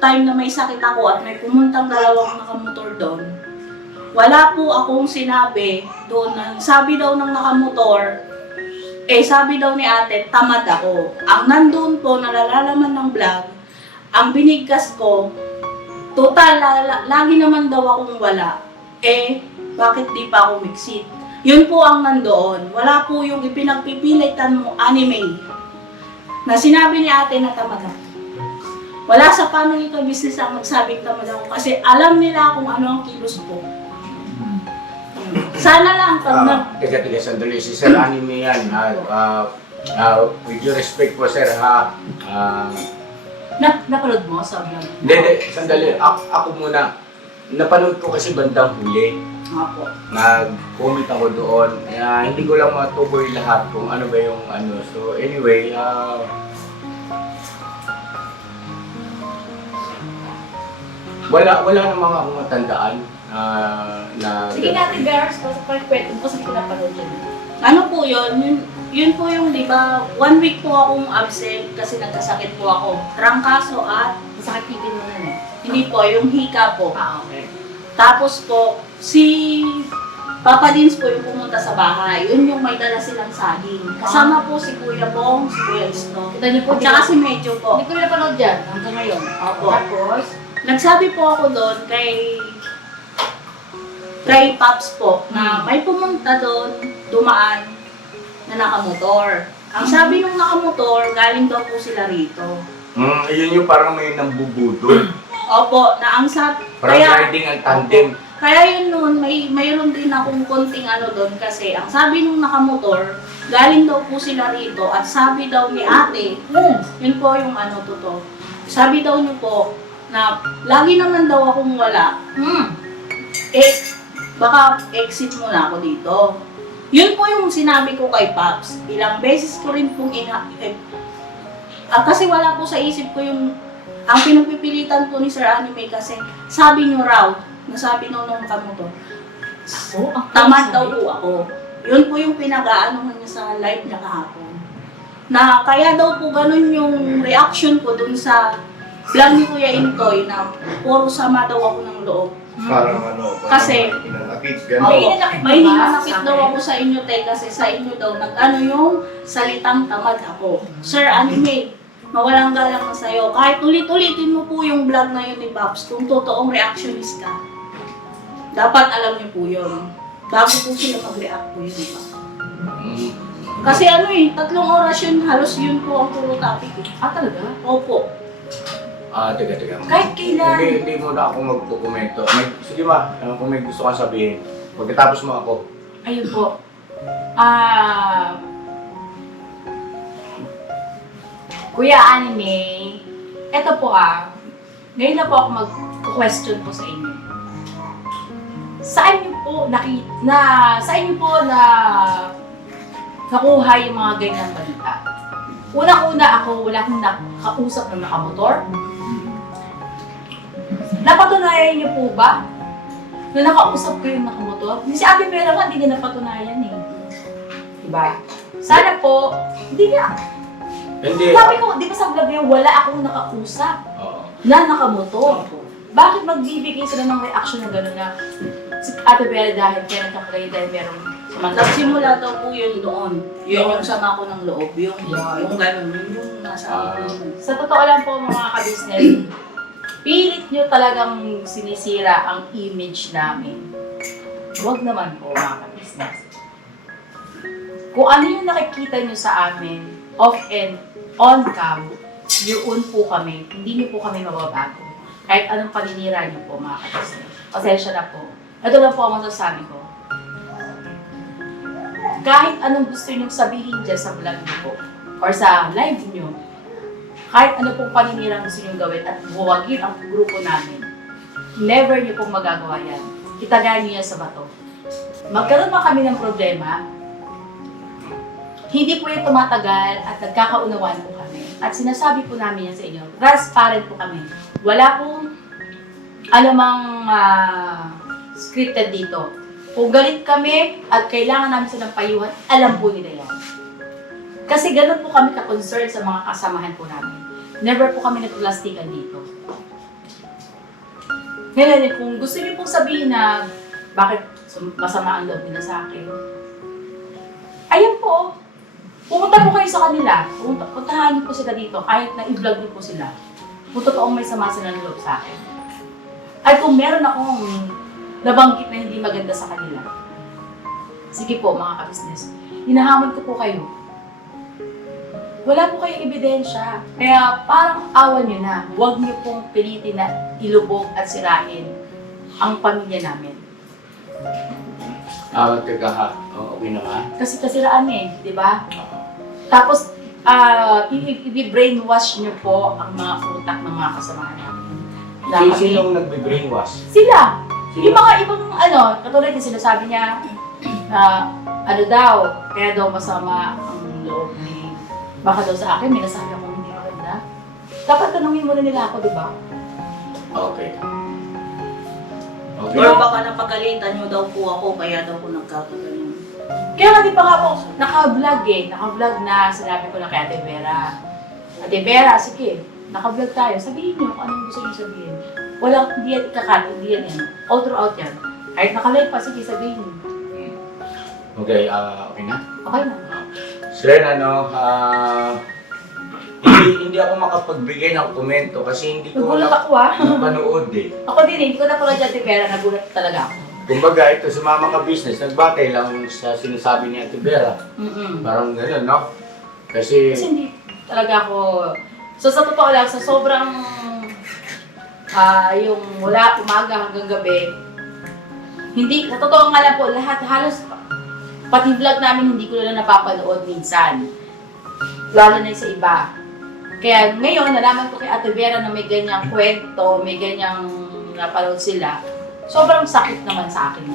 time na may sakit ako at may pumuntang dalawang nakamotor doon. Wala po akong sinabi doon na sabi daw ng nakamotor, sabi daw ni ate, tamad ako. Ang nandun po, nalalalaman ng vlog, ang binigkas ko, total, lagi naman daw akong wala. Bakit di pa ako mixit? Yun po ang nandoon. Wala po yung ipinagpipilitan mo, Anime, na sinabi ni ate na tamad ako. Wala sa family ko business ang magsabing tamad ako kasi alam nila kung ano ang kilos ko. Sana lang pag Teka, sandali. Si Sir Anime yan. With your respect po, Sir, ha? Napanood mo sa vlog? Hindi, sandali. Ako muna. Napanood ko kasi bandang huli. Apo. Nag-comment ako doon. Hindi ko lang matukoy lahat kung ano ba yung ano. So, anyway, wala namang akong matandaan na... Sige natin, Bears, kwento mo kasi pinapanood yun. Ano po yun? Yun po yung, di ba, 1 week po akong absent kasi nagkasakit po ako. Trangkaso at Masakit tipin mo yun eh. hindi po, yung hika po. Okay. Tapos po, si Papa Dins po yung pumunta sa bahay. Yun yung may dala silang saging. Kasama po si Kuya Bong, si Kuya Isto. Kita niyo po, Tsaka si Medyo po. hindi ko napanood dyan hanggang ngayon. Opo. Tapos, Nagsabi po ako doon kay Paps po na may pumunta doon, dumaan na nakamotor. Ang sabi nung nakamotor, galing daw po sila rito. Yun yung parang may nambubudol. Opo, na ang sabi, Parang riding ang tandem. kaya yun noon, mayroon din akong konting ano doon kasi ang sabi nung nakamotor, galing daw po sila rito at sabi daw ni ate, yun po yung ano totoo. Sabi daw niyo po na lagi naman daw akong wala. Baka exit muna ako dito. Yun po yung sinabi ko kay Paps. Ilang beses ko rin pong kasi wala po sa isip ko yung ang pinagpipilitan po ni Sir Anime kasi sabi niyo raw, nasabi nung kamotor, tamad daw po ako. Yun po yung pinag-aanohan niya sa live niya kahapon. Na kaya daw po ganun yung reaction ko dun sa vlog ni Kuya Intoy na puro sama daw ako ng loob. Parang Kasi, inanakit, May Oo, hinanakit may ba hinanakit sa daw akin? ako sa inyo, te, kasi sa inyo daw, nag-ano yung salitang tamad ako. Sir Anime, mawalang galang na sa'yo. Kahit ulit-ulitin mo po yung vlog na yun ni Babs, kung totoong reactionist ka, dapat alam niyo po yun. Bago po sila mag-react po yun, diba? Kasi 3 oras yun, halos yun po ang puro topic. Talaga? Opo. Teka. Kahit kailan. Hindi muna ako magkukomento. Sige ma, kung may gusto kang sabihin. Pagkatapos mo ako. Ayun po. Kuya Anime, eto po ngayon na po ako mag-question po sa inyo. Saan niyo po nakuha yung mga ganyang balita? Una-una ako, wala akong nakausap ng nakamotor. Napatunayan niyo po ba na nakausap ko yung nakamotor? Si Ate Vera nga, hindi niya napatunayan eh. Diba? Sana po, hindi niya. Hindi. Sabi ko, di ba sa vlog niya, wala akong nakausap Oo. na nakamotor. Bakit magbibigay sila ng reaction na gano'n na si Ate Vera dahil kaya nagkakalay dahil merong Nagsimula daw po yun doon. Yun yung sama ko ng loob. Yung gano'n, yun yung nasa akin. Sa totoo lang po mga ka-business, pilit nyo talagang sinisira ang image namin. Huwag naman po mga ka-business. Kung ano yung nakikita nyo sa amin, off and on cam, yun po kami. Hindi niyo po kami mababago. Kahit anong paninira niyo po, mga kabisnes. Pasensya na po. Ito lang po ang masasabi ko. Kahit anong gusto niyong sabihin dyan sa vlog niyo po, or sa live niyo, kahit ano pong paninira gusto niyong gawin at buwagin ang grupo namin, never niyo pong magagawa yan. Itagayan niyo yan sa bato. Magkaroon man kami ng problema, hindi po yan tumatagal at nagkakaunawaan po kami. At sinasabi po namin yan sa inyo, transparent po kami. Wala pong anumang scripted dito. Kung galit kami at kailangan namin silang payuhan, alam po nila yan. Kasi ganun po kami ka-concern sa mga kasamahan po namin. Never po kami nagplastikan dito. Ngayon, kung gusto niyo pong sabihin na bakit masama ang loob nila sa akin, ayan po. Pumunta po kayo sa kanila. Puntahan niyo po sila dito kahit na i-vlog niyo po sila. Kung totoong may sama sila ng loob sa akin. At kung meron akong nabanggit na hindi maganda sa kanila, sige po mga kabisnes, hinahamon ko po kayo. Wala po kayong ebidensya. Kaya parang awan nyo na. Huwag nyo pong pilitin na ilubog at sirain ang pamilya namin. Teka ha. Okay na ha? Kasi kasiraan di ba? Tapos, i-brainwash nyo po ang mga utak ng mga kasamahan namin. Sinong nagbe-brainwash? Sila! Yung mga ibang katulad yung sinasabi niya, kaya daw masama ang loob ni baka daw sa akin, may nasabi akong hindi maganda. Dapat tanungin mo na nila ako, di ba? Okay. Okay. Or baka napagalitan nyo daw po ako, kaya daw po nagkakaganon. Kaya nga di pa nga po, naka-vlog Naka-vlog na sinabi ko na kay Ate Vera. Ate Vera, sige, naka-vlog tayo. Sabihin niyo kung anong gusto niyo sabihin. Walang, hindi yan ikakat, hindi yan yan. All throughout yan. Kahit naka-live pa, sige, sabihin niyo. Okay, okay na? Okay na. Sir, hindi ako makapagbigay ng komento kasi hindi ko Nagulat ako napanood eh. Ako din hindi ko na pala dyan Ate Vera, nagulat talaga ako. Kumbaga, ito sa Mama Ka Business, nagbatay lang sa sinasabi ni Ate Vera. Parang gano'n, no? Kasi Hindi talaga ako, so sa totoo lang, sa sobrang, yung mula umaga hanggang gabi, hindi, sa totoo nga lang po, lahat, halos, pati vlog namin hindi ko na napapanood minsan. Lalo na sa iba. Kaya ngayon, nalaman ko kay Ate Vera na may ganyang kwento, may ganyang napanood sila. Sobrang sakit naman sa akin.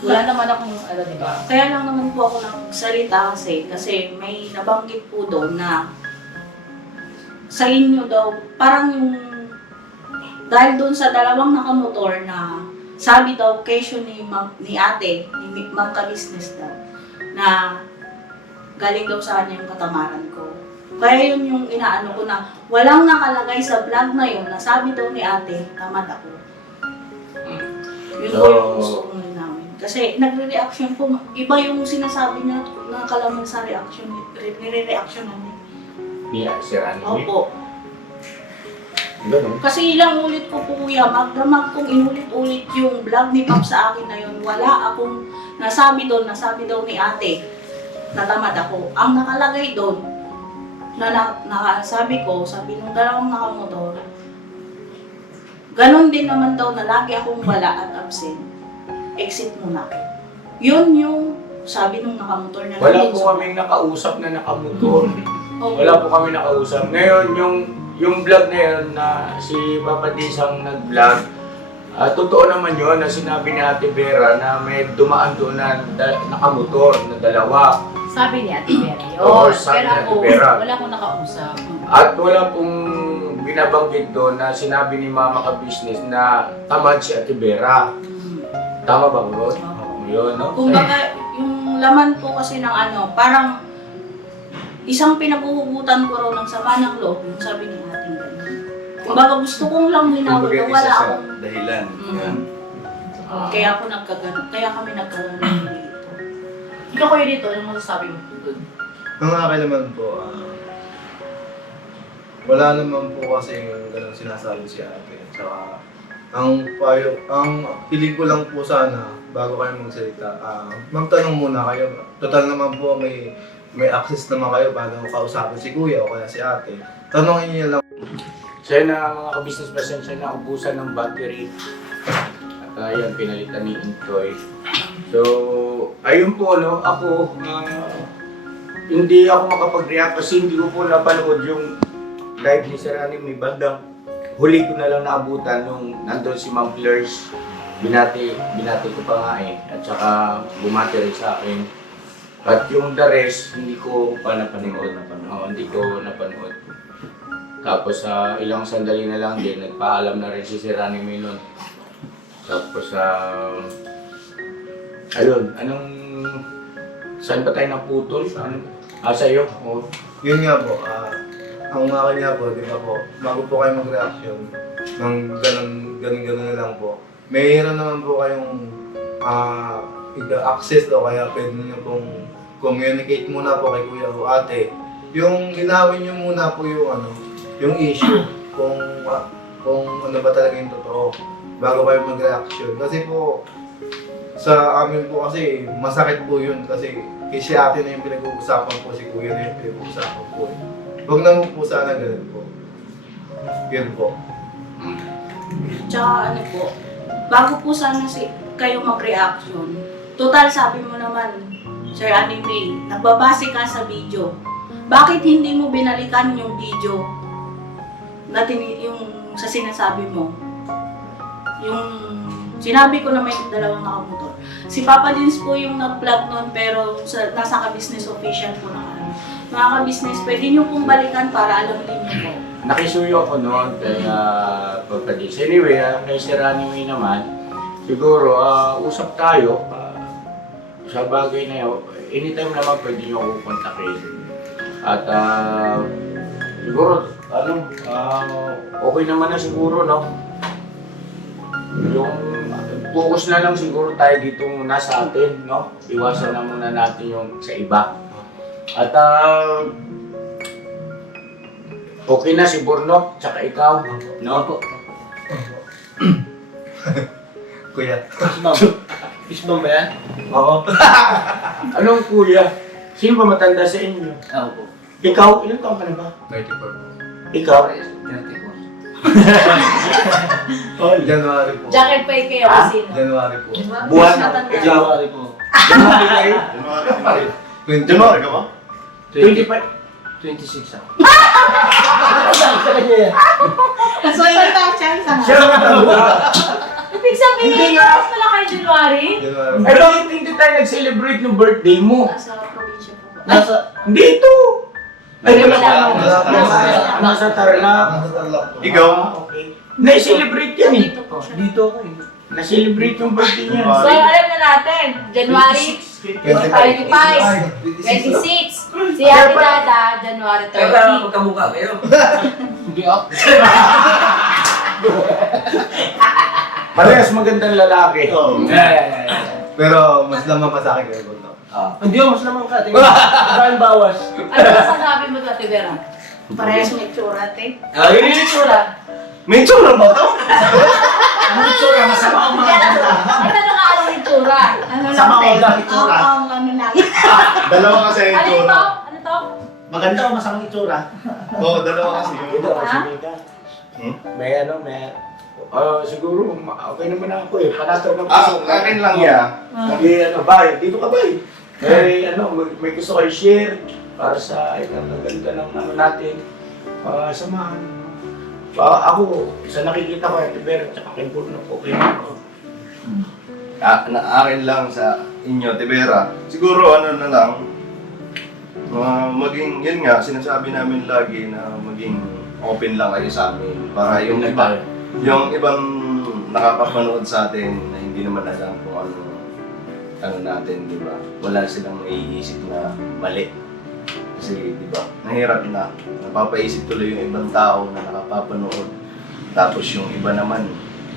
Wala naman akong, di ba? Kaya lang naman po ako nagsalita kasi may nabanggit po doon na sa inyo daw, parang yung dahil doon sa dalawang nakamotor na sabi daw kesyo ni ate, ni Ma'am Ka-Business daw, na galing daw sa kanya yung katamaran ko. Kaya yun yung inaano ko na walang nakalagay sa vlog na yun na sabi daw ni ate, tamad ako. Yun po yung gusto ko namin. Kasi nagre-reaction po, iba yung sinasabi niya na kalaman sa reaction, nire-reaction namin. niya, Sir Anime. Opo. Ganun. Kasi ilang ulit ko po kuya, magdamag kong inulit-ulit yung vlog ni Pap sa akin na yun. Wala akong nasabi daw ni ate, natamad ako. Ang nakalagay doon, sabi nung dalawang nakamotor, ganon din naman daw na lagi akong wala at absent. Exit muna. Yun yung sabi nung nakamotor na Wala po kaming nakausap na nakamotor. Wala po kami nakausap. Ngayon, yung vlog na yun na si Papa Disang nag-vlog, totoo naman yun na sinabi ni Ate Vera na may dumaan doon na nakamotor na dalawa. Sabi ni Ate Vera yun. Oo, sabi Pero ni Ate ako, Vera. wala akong nakausap. At wala pong binabanggit doon na sinabi ni Mama Ka-Business na tamad si Ate Vera. Tama ba bro? Yun, no? Kumbaga, yung laman po kasi ng parang isang pinaghuhugutan ko raw ng sama ng loob, yung sabi ni ating ganun. Kumbaga gusto kong lang linawin na wala akong... dahilan. Yan. Kaya ako nagkaganon, kaya kami nagkaganon dito. Ikaw kayo dito, anong masasabi mo doon? Ang akin naman po, wala naman po kasi ganun sinasabi si ate. Tsaka, ang piling ko lang po sana, bago kayo magsalita, ma'am, tanong muna kayo. Total naman po, may may access naman kayo paano kausapin si kuya o kaya si ate, tanongin niyo lang. So yun na mga ka-business, pasensya na ubusan ng battery. At yan, pinalitan ni Intoy. So, ayun po, no, ako, hindi ako makapag-react kasi hindi ko po napanood yung live ni Sir Ani. May bandang huli ko na lang naabutan nung nandun si Ma'am Fleurs. Binati ko pa nga eh. At saka bumati rin sa akin. At yung the rest, hindi ko pa napanood. Hindi ko napanood. Tapos ilang sandali na lang din, nagpaalam na rin si Sir Ani Milon. Tapos ayun, saan ba tayo naputol? Sa'yo? Oh. Yun nga po, ang akin nga po, di ba po, bago po kayo mag-reaction, ng ganun na lang po, mayroon naman po kayong access o kaya pwede nyo pong communicate muna po kay kuya o ate. Yung linawin nyo muna po yung issue, kung ano ba talaga yung totoo, bago kayo mag-reaction. Kasi po, sa amin po kasi, masakit po yun kasi si ate na yung pinag-uusapan po, si kuya na yung pinag-uusapan po. Huwag naman po sana ganun po. Yun po. Tsaka ano po, bago po sana kayo mag-reaction, total sabi mo naman, Sir Anime, nagbabase ka sa video. Bakit hindi mo binalikan yung video na yung sa sinasabi mo? Yung sinabi ko na may dalawang nakamotor. Si Papa Dins po yung nag-vlog nun pero nasa ka-business official po na kami. Mga ka-business, pwede nyo pong balikan para alam ninyo po. Nakisuyo ako noon kay Papa Dins. Anyway, kay Sir Anime naman, siguro usap tayo sa bagay na yun. Anytime naman pwede nyo ako kontakin. At siguro, okay naman na siguro, no? Yung focus na lang siguro tayo dito muna sa atin, no? Iwasan na muna natin yung sa iba. At okay na si Bornok, tsaka ikaw, no? Kuya. Fishbomb ba yan? Oo. Anong kuya? Sino ba matanda sa inyo? Ako po. Ikaw, ilang taon ka na ba? 94. Ikaw? 34. January po. Jacket pa kayo kasi sino? January po. Buwan? Matanda. January po. January kayo? January ka ba? 25? 26 ako. Mas matanda siya sa Siya ang matanda. Ibig sabihin, Hindi nga. tapos pala kayo January? January. Eh bakit hindi tayo nag-celebrate ng birthday mo? Nasa probinsya po ba? Nasa... Hindi ito! Ay, Wala. nasa Tarlac. Nasa Tarlac po. Ikaw? Okay. Na-celebrate yan eh. Dito po siya. Dito ako eh. Na-celebrate yung birthday niya. So, alam na natin, January 25, 26. Si Ate Dada, January 30. magkamukha kayo. Hindi ako. Parehas magandang lalaki. Oo. Pero mas lamang pa sa akin kayo, Bornok. Hindi ako mas naman ka. Maraming bawas. Ano masasabi mo to, Ate Vera? Parehas may tsura, te. Ano yung itsura? May tsura ba ito? Ano itsura? Masama ang mga ganda. Ay, ano yung itsura? Ano lang, Sama te? ko lang itsura. Oo, ano lang. Dalawa kasi yung Ano tsura. ito? Ano to? Maganda o masamang itsura? Oo, dalawa kasi yun. Ito kasi Ha? Mika. Hmm? May siguro okay naman ako eh. Panatag ng puso. Akin lang yan. Bay, dito ka bay. May gusto kayo share para sa ganda ng natin. Samahan. Ako, sa nakikita ko, Ate Vera, tsaka kay Bornok, okay na ako. Akin lang sa inyo, Tibera. Siguro ano na lang, maging, yun nga, sinasabi namin lagi na maging open lang kayo sa amin. Para yung iba, yung ibang nakapapanood sa atin na hindi naman alam kung ano natin, di ba? Wala silang naiisip na mali. Kasi, di ba, nahirap na. Napapaisip tuloy yung ibang tao na nakapapanood. Tapos yung iba naman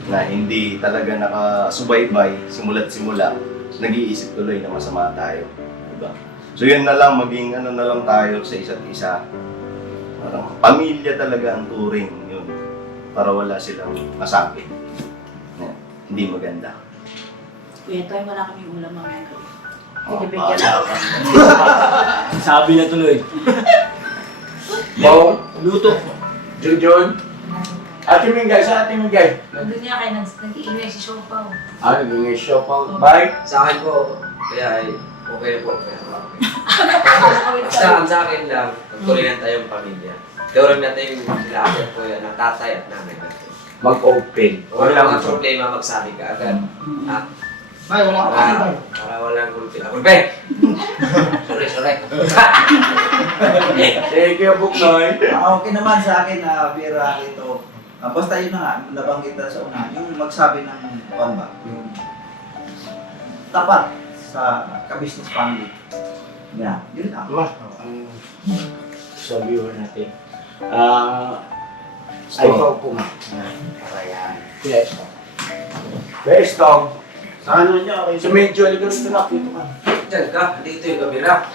na hindi talaga nakasubaybay, simula't simula, nag-iisip tuloy na masama tayo. Di ba? So yun na lang, maging ano na lang tayo sa isa't isa. Parang pamilya talaga ang turing yun. Para wala silang masabi. Hindi maganda. Kuya, tayo wala kami ulam mamaya gabi. Binibigyan ako. Sabi na tuloy. Bong, Luto. Junjun. Ate Mingay, saan Ate Mingay? Nandun niya kayo nag-iingay si Siopaw. Naging show pa. Bye. Sa akin po, kaya ay okay po. Kaya basta ang sa akin lang, magtuloy tayong pamilya. Teorem natin yung sila agad po yan, ng tatay at nanay natin. Mag-open. Kung wala mga problema, magsabi ka agad. May, wala ka kasi, Bay. Para walang gulpi. Gulpi! Sorry. Thank you, Buknoy. Okay naman sa akin na bira ito. Basta yun na nga, nabanggit na sa una, yung magsabi ng ba, yung tapat sa ka-business family. Yeah, yun lang. Sa viewer natin. Ay, po nga. Ayan. Yes. Bestong. Sa ano niya, okay. So medyo aligaw ito na. Dito ka. Diyan ka, dito yung kabila.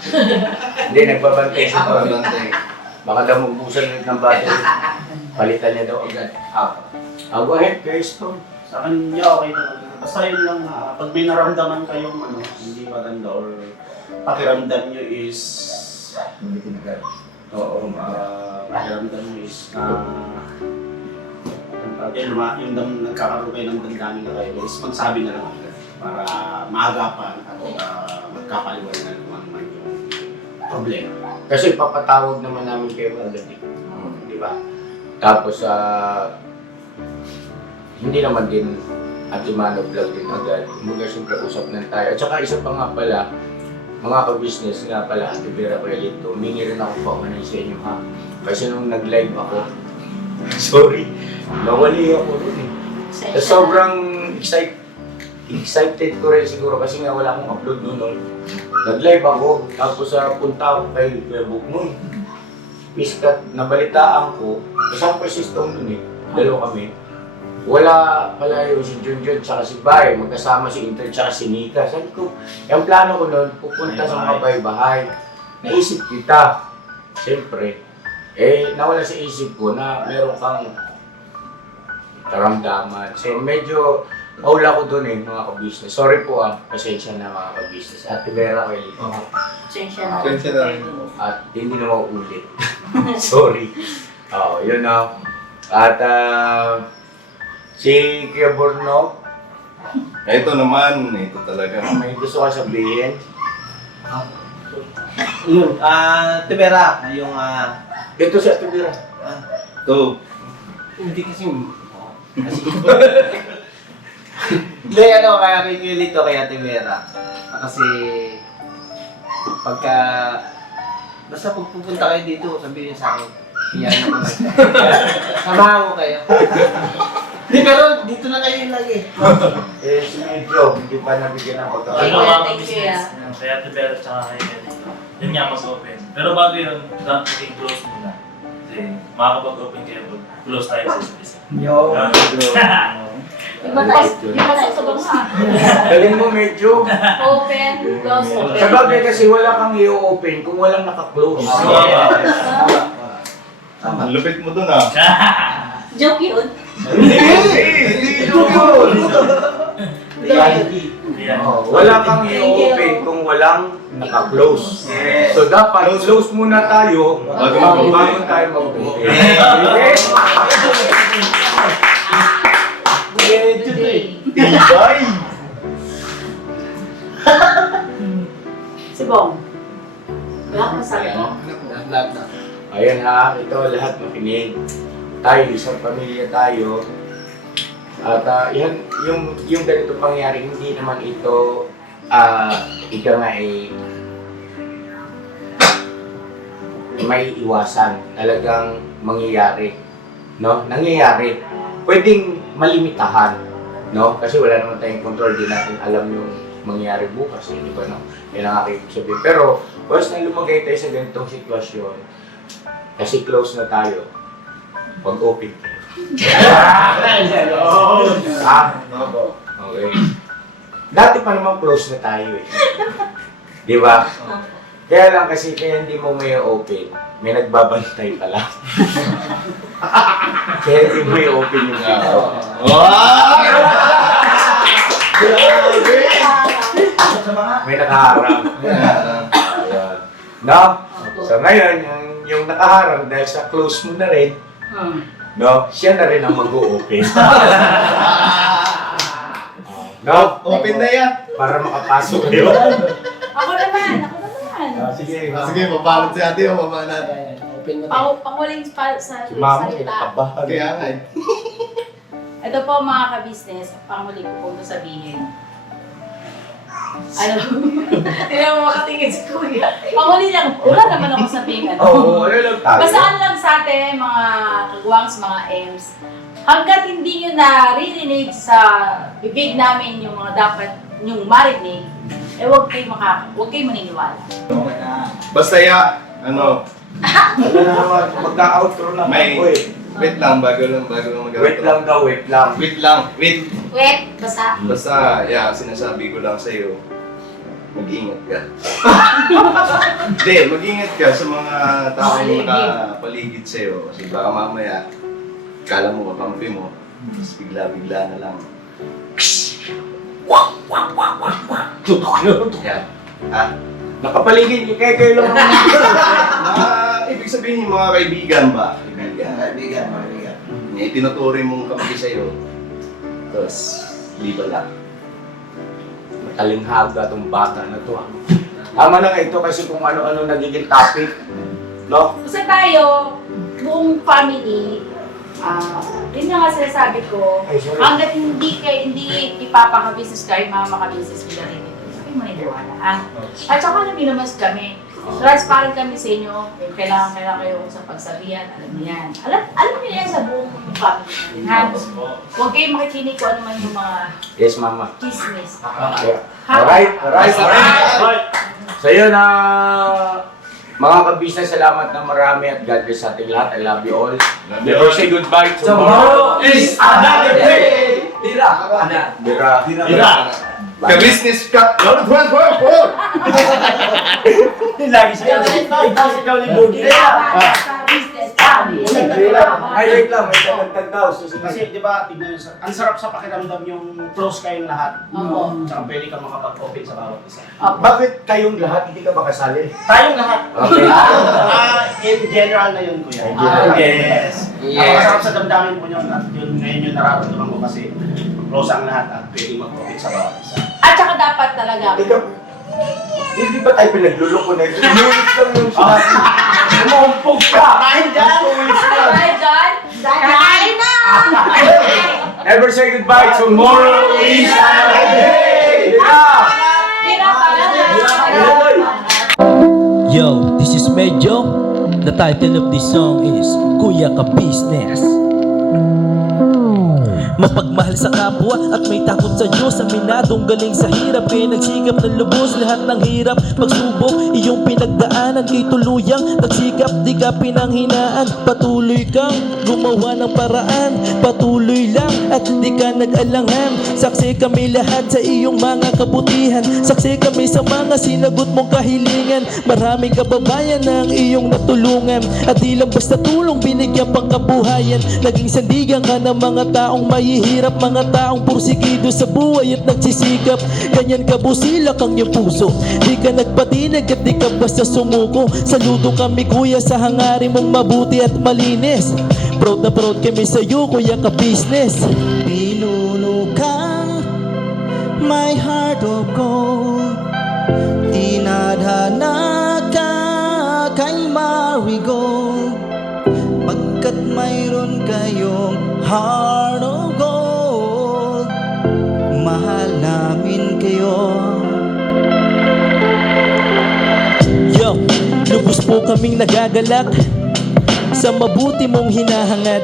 Hindi, nagbabantay siya. Bantay. Baka daw magbusan ulit ng battery. Palitan niya daw agad. Go ahead, Bestong. Sa akin, okay naman. Basta yun lang, pag may naramdaman kayong hindi maganda or pakiramdam nyo is, pakiramdam nyo is yung nagkakaroon kayo ng damdamin na kayo is magsabi na lang agad para maagapan at magkapaliwan na naman yung problema. Kasi papatawag naman namin kayo agad eh. Di ba? Tapos, hindi naman din Atimano vlog din agad. Kumbaga siyempre usap na tayo. At saka isa pa nga pala, mga ka-business nga pala, Ate Vera Coelito, humingi rin ako pa umanay sa inyo ha. Kasi nung nag-live ako, sorry, nawali ako rin eh. Sobrang excited ko rin siguro kasi nga wala akong upload noon. Nag-live ako, tapos punta ako kay Buknoy. Piskat, nabalitaan ko, kasama ko si Stone nun eh, dalawa kami. Wala pala yung si Junjun tsaka si Bay, magkasama si Inter tsaka si Nika. Sabi ko, yung plano ko nun, pupunta sa mga bahay-bahay. Naisip kita, siyempre, nawala sa isip ko na meron kang karamdaman. So medyo maula ko dun eh, mga ka-business. Sorry po pasensya na mga ka-business. Ate Vera Coelito. Pasensya na. Pasensya na rin. At hindi na mauulit. Sorry. Yun na. At si Kuya Borno, Ito naman, ito talaga. may gusto ka sabihin? Yun, Tibera, yung Ito si Ate Vera. Ito, hindi kasi hindi, kaya kay dito kay Ate Vera. Kasi, pagka, basta pag pupunta kayo dito, sabihin niyo sa akin, iyan ako lang. Samahan ko kayo. Hindi, pero dito na kayo lagi. Si Medyo, hindi pa nabigyan ng Thank pagkakataon. you, Thank thank you, you. ah. Kaya Tibera tsaka kay Elito. Yun nga mag-open. Pero bago yun, maging close muna. Kasi makakapag-open kayo pag close tayo sa isa't isa. Yo, Iba tayo. Iba tayo sa bangsa. Galing mo Medyo. Open, close, open. Sa bagay kasi wala kang i-open kung walang naka-close. ang lupit mo dun Joke yun. Hindi yun! Reality. Yan. Wala kang i-open kung walang naka-close. So dapat close muna tayo bago tayo mag-open. Yes! Tibay! Si Bong. Wala ka masabi mo? Ayan ha, ito lahat makinig. Tayo, isang pamilya tayo. At yung ganito pangyari, hindi naman ito, ika nga may iwasan. Talagang mangyayari. No? Nangyayari. Pwedeng malimitahan. No? Kasi wala naman tayong control, di natin alam yung mangyayari bukas. Hindi ba no? Yan ang aking sabihin. Pero, once na lumagay tayo sa ganitong sitwasyon, kasi close na tayo, pag-open kayo. Okay. Dati pa naman close na tayo eh. Di ba? Kaya lang kasi kaya hindi mo may open, may nagbabantay pala. Kaya hindi mo may open yung ako. sa mga. May nakaharang. Ayun. No? So ngayon, yung nakaharang, dahil sa close mo na rin, no, siya na rin ang mag-o-open. No? Open na yan. Para makapasok kayo. Ako naman. Sige, papalat si ate o papalat. Open mo tayo. Panguling sa Mama, salita. kinakabahan. Kaya nga eh. Ito po mga ka-business, panghuli ko pong sabihin. Ano? Hindi mo makatingin si Kuya. Panghuli lang, wala naman ako sabihin. Oo, ano lang tayo. Basta ano lang sa atin, mga kagwangs, mga M's, hanggat hindi nyo naririnig sa bibig namin yung mga dapat nyong marinig, eh huwag kayo maniniwala. Okay na. Basta ano, Ano na naman, magka-outro lang may, ako eh. wait lang, bago mag-outro. Wait lang daw, wait lang. Wait lang, wait. Wait, basta. Basta, sinasabi ko lang sa'yo, mag-ingat ka. Hindi, mag-ingat ka sa mga taong nakapaligid sa'yo. Kasi baka mamaya, kala mo, kampi mo, tapos bigla-bigla na lang. Yan. Ha? Nakapaligid, kayo lang Ibig sabihin yung mga kaibigan ba? Kaibigan. May tinuturing mong kampi sa'yo. Tapos, di ba lang? Matalinghaga tong bata na to. Tama na nga ito kasi kung ano-ano nagiging topic. No? Basta tayo, buong family, yun na nga sinasabi ko, Ay, sorry. hanggat hindi ipapaka-business kayo, mga maka-business bila rin ito, hindi kayo maniniwala, ha? At saka naminamas kami. Transparent kami sa inyo, kailangan kayo sa pagsabihan, alam niyo yan. Alam niyo yan sa buong family natin, ha? Huwag kayong makikinig kung ano man yung mga Yes, mama. chismis. Okay. Alright. So yun, mga kabisnes, salamat na marami at God bless sa ating lahat. I love you all. Never say goodbye. Tomorrow is another day. Bira. Ka-business ka! Lagi siya. Ikaw ni Budi. Business family. Ay, wait lang. May tagtag daw. Kasi di ba, tignan nyo, ang sarap sa pakiramdam yung close kayong lahat. Opo. Tsaka pwede ka makapag-open sa bawat isa. Bakit kayong lahat hindi ka makasali? Tayong lahat. Okay. In general na yun, kuya. Yes. Ang masarap sa damdamin po nyo at yun ngayon yung nararamdaman ko kasi close ang lahat at pwede mag-open sa bawat isa. At saka dapat talaga, Ikaw, hindi ba tayo pinagluloko na ito? Inulit lang yung sinabi. Umumpog ka! Dahil dyan! dahil dyan, dahil na! Never say goodbye. Tomorrow is another day. Yo, this is Medyo. The title of this song is Kuya Ka Business. Mapagmahal sa kapwa at may takot sa Diyos. Aminadong galing sa hirap, kaya nagsikap ng lubos. Lahat ng hirap, pagsubok, iyong pinagdaanan. Kay tuluyang nagsikap, di ka pinanghinaan. Patuloy kang gumawa ng paraan. Patuloy lang at di ka nag-alangan. Saksi kami lahat sa iyong mga kabutihan. Saksi kami sa mga sinagot mong kahilingan. Maraming kababayan na ang iyong natulungan. At di lang basta tulong, binigyan pang kabuhayan. Naging sandigan ka ng mga taong mahihirap, mga taong pursigido sa buhay at nagsisikap. Ganyan kabusilak ang iyong puso, di ka nagpatinag at di ka basta sumuko. Saludo kami kuya sa hangarin mong mabuti at malinis. Proud na proud kami sa iyo, Kuya Ka Business. Pinulukang my heart of gold, tinadhana ka kay marigold. Pagkat mayroon kayong heart of gold, mahal namin kayo. Yo, lubos po kaming nagagalak sa mabuti mong hinahangad.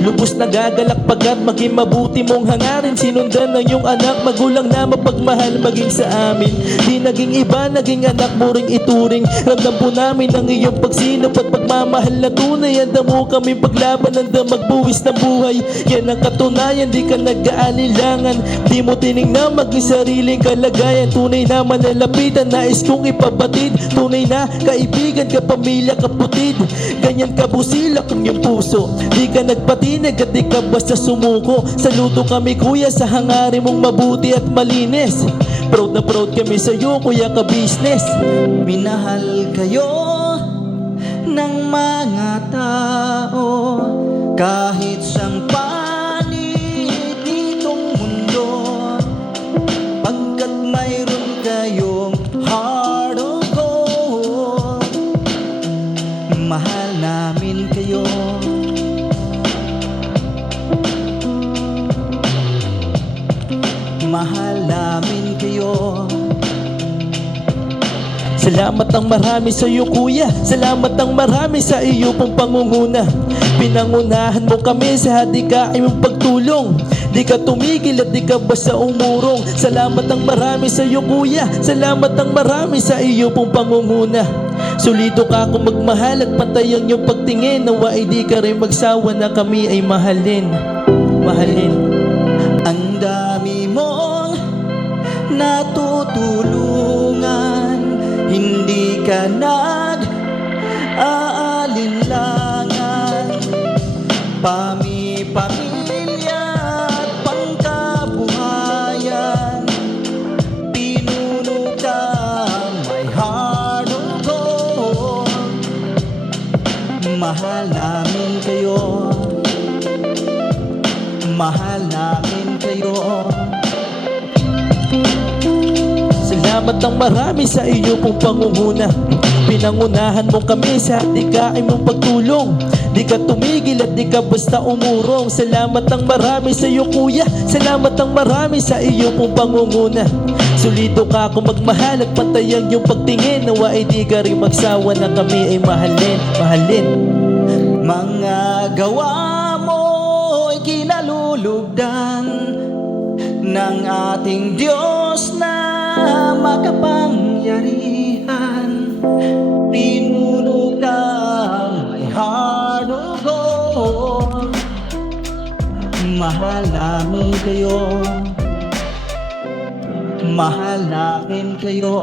Lubos nagagalak pagkat maging mabuti mong hangarin. Sinundan ng iyong anak, magulang na mapagmahal maging sa amin. Di naging iba, naging anak mo ring ituring. Ramdam po namin ang iyong pagsinop at pagmamahal na tunay. Handa mo kami paglaban, handa magbuwis ng buhay. Yan ang katunayan, di ka nag-aalilangan. Di mo tinignan maging sariling kalagayan. Tunay na manalapitan, nais kong ipabatid. Tunay na kaibigan, kapamilya, kaputid. Ganyan kabusilak ang iyong puso, di ka nagpatinag at di ka basta sumuko. Saludo kami kuya sa hangarin mong mabuti at malinis. Proud na proud kami sa'yo, kuya ka-business. Minahal kayo ng mga tao kahit sang panig nitong mundo, pagkat mayroon kayong heart of gold. Mahal namin kayo. Mahal namin kayo. Salamat ang marami sa iyo kuya, salamat ang marami sa iyo pong pangunguna. Pinangunahan mo kami sa hadikain mong pagtulong. Di ka tumigil at di ka basta umurong. Salamat ang marami sa iyo kuya, salamat ang marami sa iyo pong pangunguna. Solido ka kung magmahal at pantay ang iyong pagtingin. Nawa ay di ka rin magsawa na kami ay mahalin. Mahalin. Ang dami mong natutulungan, hindi ka nag-aalinlangan. Pamilya at pangkabuhayan, pinuno ka may heart of gold. Mahal namin kayo. Mahal namin kayo. Salamat ang marami sa iyo pong pangunguna. Pinangunahan mo kami sa hadikain mong pagtulong. Di ka tumigil at di ka basta umurong. Salamat ang marami sa iyo kuya, salamat ang marami sa iyo pong pangunguna. Solido ka kung magmahal at pantay ang iyong pagtingin. Nawa ay di ka rin magsawa na kami ay mahalin. Mahalin. Mga gawa mo'y kinalulugdan ng ating Diyos na makapangyarihan. Pinuno ka may heart of gold. Mahal namin kayo. Mahal namin kayo.